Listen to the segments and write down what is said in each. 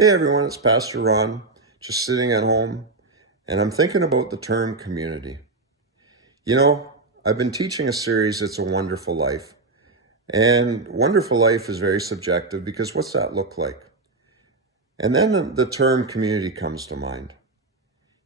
Hey everyone, it's Pastor Ron, just sitting at home, and I'm thinking about the term community. You know, I've been teaching a series, It's a Wonderful Life, and wonderful life is very subjective because what's that look like? And then the term community comes to mind.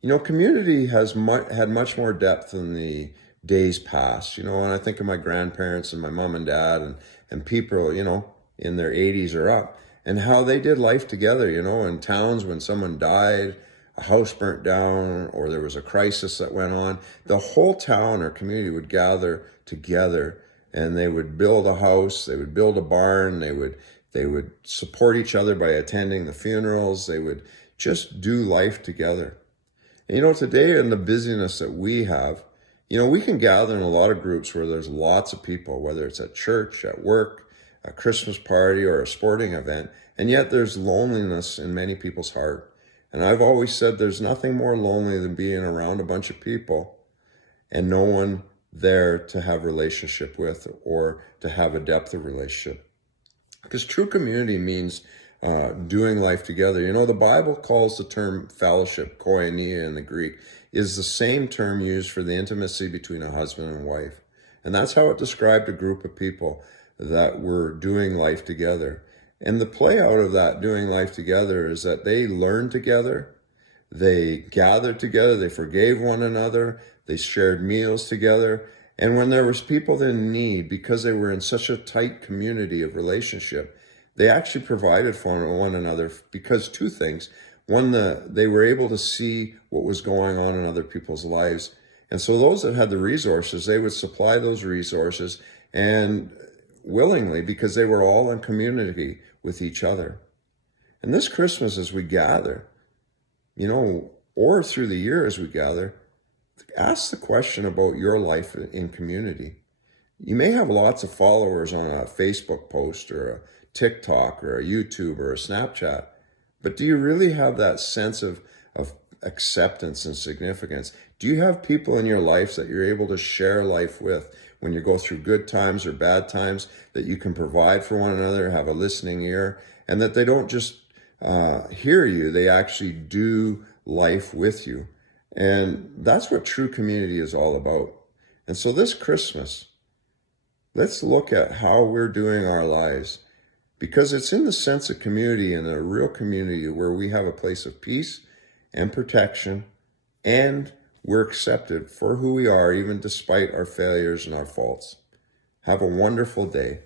You know, community has had much more depth in the days past. You know, when I think of my grandparents and my mom and dad and people, in their 80s or up, and how they did life together, in towns when someone died, a house burnt down, or there was a crisis that went on, the whole town or community would gather together and they would build a house, they would build a barn, they would support each other by attending the funerals, they would just do life together. And today in the busyness that we have, we can gather in a lot of groups where there's lots of people, whether it's at church, at work, a Christmas party, or a sporting event, and yet there's loneliness in many people's heart. And I've always said there's nothing more lonely than being around a bunch of people and no one there to have relationship with or to have a depth of relationship. Because true community means doing life together. The Bible calls the term fellowship, koinonia in the Greek, is the same term used for the intimacy between a husband and wife. And that's how it described a group of people that were doing life together. And the play out of that doing life together is that they learned together, they gathered together, they forgave one another, they shared meals together. And when there was people in need, because they were in such a tight community of relationship, they actually provided for one another because two things. One, they were able to see what was going on in other people's lives. And so those that had the resources, they would supply those resources and willingly because they were all in community with each other. And this Christmas as we gather, or through the year as we gather, ask the question about your life in community. You may have lots of followers on a Facebook post or a TikTok or a YouTube or a Snapchat, but do you really have that sense of acceptance and significance? Do you have people in your life that you're able to share life with when you go through good times or bad times, that you can provide for one another, have a listening ear, and that they don't just hear you, they actually do life with you? And that's what true community is all about. And so this Christmas, let's look at how we're doing our lives, because it's in the sense of community and a real community where we have a place of peace and protection, and we're accepted for who we are, even despite our failures and our faults. Have a wonderful day.